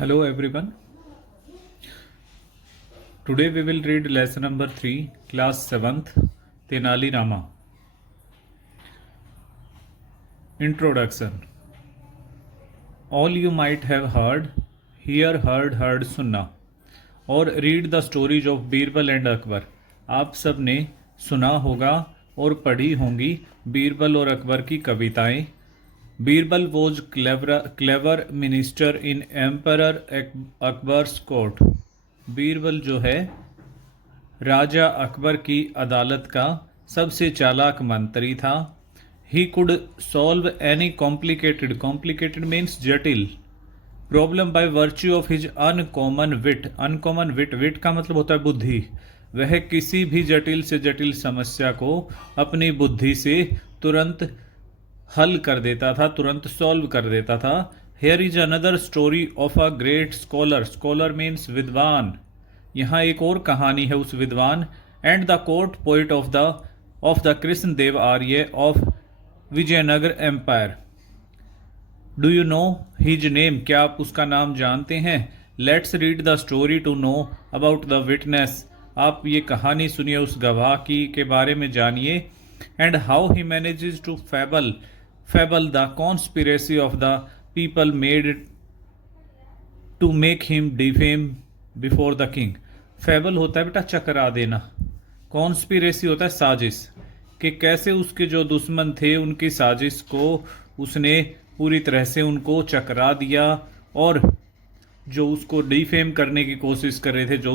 Hello everyone. Today we will read lesson number 3, class 7th, Tenali Rama. Introduction. All you might have heard, heard सुनना और read the stories of Birbal and Akbar. आप सब ने सुना होगा और पढ़ी होंगी बीरबल और अकबर की कविताएं. Birbal was clever minister in emperor Akbar's court. Birbal जो है राजा अकबर की अदालत का सबसे चालाक मंत्री था. He could solve any complicated means जटिल problem by virtue of his uncommon wit. Wit का मतलब होता है बुद्धि. वह किसी भी जटिल से जटिल समस्या को अपनी बुद्धि से तुरंत हल कर देता था, तुरंत सॉल्व कर देता था. Here is another story of a great scholar means विद्वान. यहाँ एक और कहानी है उस विद्वान. And the court poet of the Krishna Deva Arya of Vijayanagara empire. Do you know his name? क्या आप उसका नाम जानते हैं? Let's read the story to know about the witness. आप ये कहानी सुनिए उस गवाह की के बारे में जानिए. And how he manages to fable the conspiracy of the people made to make him defame before the king. Fable होता है बेटा चकरा देना. कॉन्स्पिरेसी होता है साजिश. कि कैसे उसके जो दुश्मन थे उनकी साजिश को उसने पूरी तरह से उनको चकरा दिया और जो उसको डिफेम करने की कोशिश कर रहे थे, जो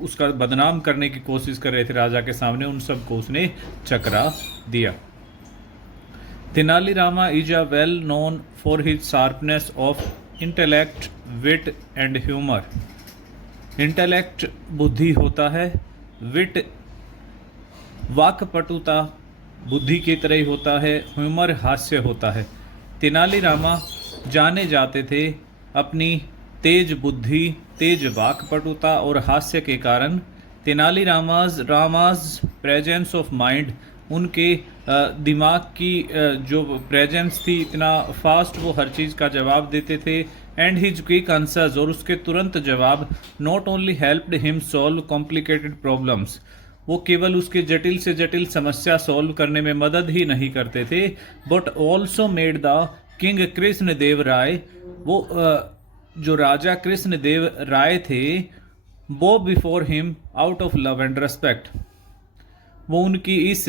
उसका बदनाम करने की कोशिश कर रहे थे राजा के सामने, उन सबको उसने चकरा दिया. Tenali Rama is a well known for his sharpness of intellect, wit and humour. Intellect बुद्धि होता है, विट वाक्पटुता बुद्धि की तरह ही होता है, ह्यूमर हास्य होता है. तेनाली रामा जाने जाते थे अपनी तेज बुद्धि, तेज वाक्पटुता और हास्य के कारण. Tenali Rama's presence of mind, उनके दिमाग की जो प्रेजेंस थी, इतना फास्ट वो हर चीज़ का जवाब देते थे. एंड हिज क्विक आंसर्स, और उसके तुरंत जवाब, not only helped him solve complicated problems, वो केवल उसके जटिल से जटिल समस्या सॉल्व करने में मदद ही नहीं करते थे, but also made the king Krishna देव राय, वो जो राजा कृष्ण देव राय थे, bow before him out of love and respect, वो उनकी इस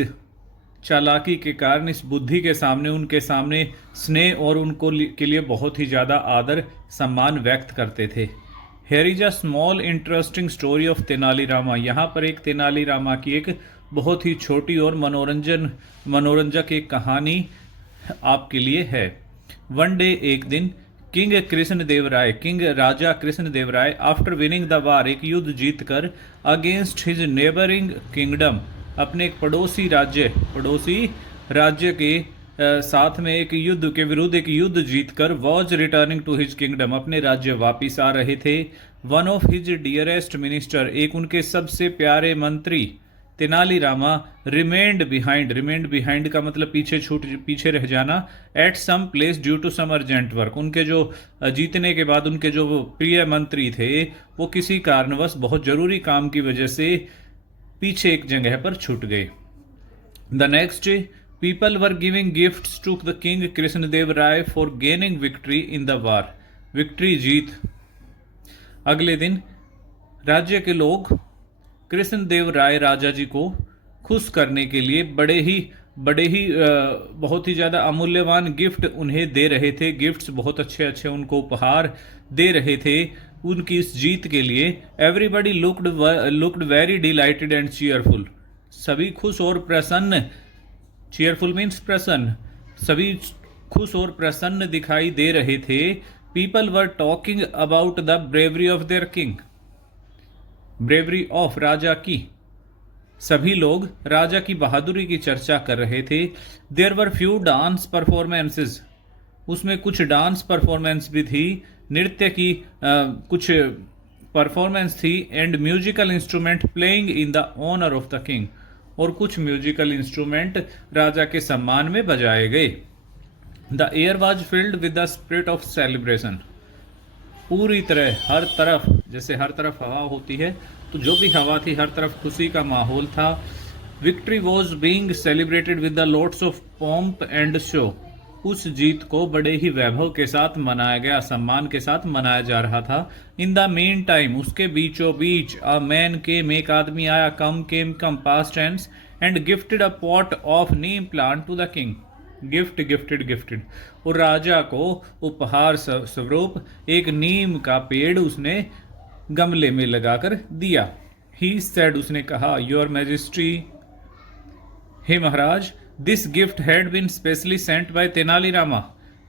चालाकी के कारण, इस बुद्धि के सामने, उनके सामने स्नेह और उनको के लिए बहुत ही ज़्यादा आदर सम्मान व्यक्त करते थे. Here is a small interesting story of Tenali Rama. यहाँ पर एक तेनाली रामा की एक बहुत ही छोटी और मनोरंजक एक कहानी आपके लिए है. वन डे, एक दिन, किंग राजा कृष्ण देव Raya after winning the war, एक युद्ध जीतकर, अगेंस्ट हिज नेबरिंग किंगडम, अपने एक पड़ोसी राज्य के साथ में एक युद्ध के विरुद्ध एक युद्ध जीतकर, was returning to his kingdom, अपने राज्य वापिस आ रहे थे. One of his dearest minister, एक उनके सबसे प्यारे मंत्री तेनाली रामा, रिमेंड बिहाइंड का मतलब पीछे रह जाना, at some place due to some urgent work, उनके जो जीतने के बाद उनके जो प्रिय मंत्री थे वो किसी कारणवश बहुत जरूरी काम की वजह से पीछे एक जगह पर छूट गए. The next day people were giving gifts to the king Krishnadev Rai for gaining victory in the war. Victory जीत. अगले दिन राज्य के लोग कृष्णदेव राय राजा जी को खुश करने के लिए बड़े ही बहुत ही ज़्यादा अमूल्यवान गिफ्ट उन्हें दे रहे थे. गिफ्ट्स बहुत अच्छे उनको उपहार दे रहे थे उनकी इस जीत के लिए. Everybody looked very delighted and cheerful, सभी खुश और प्रसन्न. चीयरफुल मीन्स प्रसन्न. सभी खुश और प्रसन्न दिखाई दे रहे थे. People were talking about the bravery of their king, bravery of राजा की, सभी लोग राजा की बहादुरी की चर्चा कर रहे थे. There were few dance performances, उसमें कुछ डांस परफॉर्मेंस भी थी, नृत्य की कुछ परफॉर्मेंस थी. And musical instrument playing in the honour of the king, और कुछ म्यूजिकल इंस्ट्रूमेंट राजा के सम्मान में बजाए गए. The air was filled with the spirit of celebration, पूरी तरह हर तरफ, जैसे हर तरफ हवा होती है, तो जो भी हवा थी हर तरफ खुशी का माहौल था। Victory was being celebrated with the lots of pomp and show. उस जीत को बड़े ही वैभव के साथ मनाया गया, सम्मान के साथ मनाया जा रहा था। इन द मेन टाइम, उसके बीचों बीच, अ मैन केम, एक आदमी आया, come past tense, and gifted a pot of neem plant to the king. Gifted, और राजा को उपहार स्वरूप एक नीम का पेड़ उसने गमले में लगाकर दिया। ही सेड, उसने कहा, योर मैजेस्टी, हे महाराज, this gift had been specially sent by Tenalirama.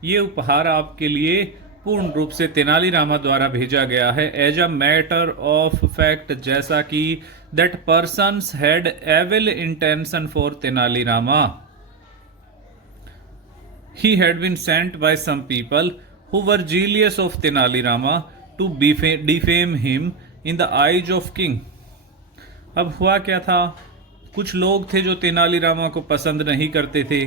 ये उपहार आपके लिए पूर्ण रूप से तेनालीरामा द्वारा भेजा गया है। As a matter of fact, जैसा कि that persons had evil intention for Tenalirama. He had been sent by some people who were jealous of Tenali Rama to defame him in the eyes of king. अब हुआ क्या था, कुछ लोग थे जो तेनालीरामा को पसंद नहीं करते थे,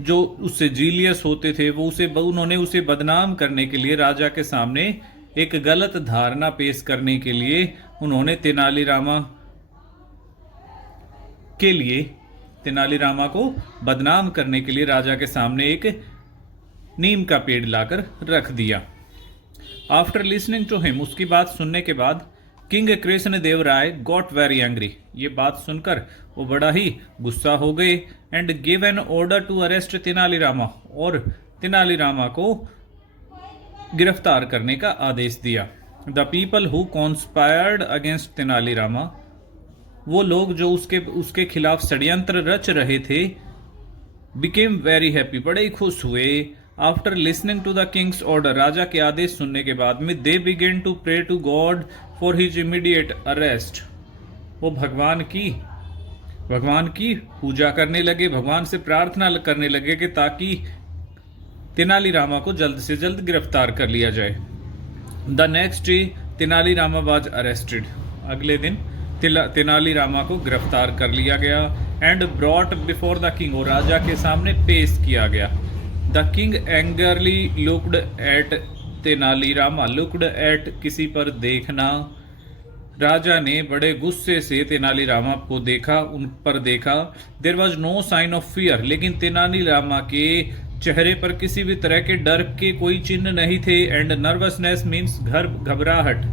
जो उससे जीलियस होते थे, उन्होंने उसे बदनाम करने के लिए राजा के सामने एक गलत धारणा पेश करने के लिए उन्होंने तेनालीरामा को बदनाम करने के लिए राजा के सामने एक नीम का पेड़ लाकर रख दिया। आफ्टर लिसनिंग टू हिम, उसकी बात सुनने के बाद, किंग कृष्ण देव राय गॉट वेरी एंग्री, ये बात सुनकर वो बड़ा ही गुस्सा हो गए। And give an order to arrest Tenalirama, और तेनालीरामा को गिरफ्तार करने का आदेश दिया। The people who conspired against Tenalirama, वो लोग जो उसके खिलाफ षड्यंत्र रच रहे थे, बिकेम वेरी हैप्पी, बड़े ही खुश हुए। After listening to the king's order, राजा के आदेश सुनने के बाद में, they began to pray to God for his immediate arrest. वो भगवान की पूजा करने लगे, भगवान से प्रार्थना करने लगे कि ताकि तेनालीरामा को जल्द से जल्द गिरफ्तार कर लिया जाए। The next day Tenali Rama was arrested, अगले दिन तेनालीरामा को गिरफ्तार कर लिया गया। And brought before the king, और राजा के सामने पेश किया गया। The king angrily looked at Tenali Rama, looked at किसी पर देखना, राजा ने बड़े गुस्से से तेनालीरामा को देखा, उन पर देखा। There was no sign of fear, लेकिन तेनालीरामा के चेहरे पर किसी भी तरह के डर के कोई चिन्ह नहीं थे। एंड नर्वसनेस मीन्स घबराहट,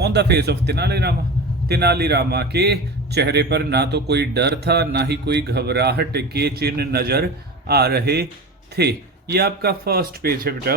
on the face of Tenali Rama, Tenali Rama के चेहरे पर ना तो कोई डर था, ना ही कोई घबराहट के चिन्ह नजर आ रहे थे। ये आपका फर्स्ट पेज है बेटा।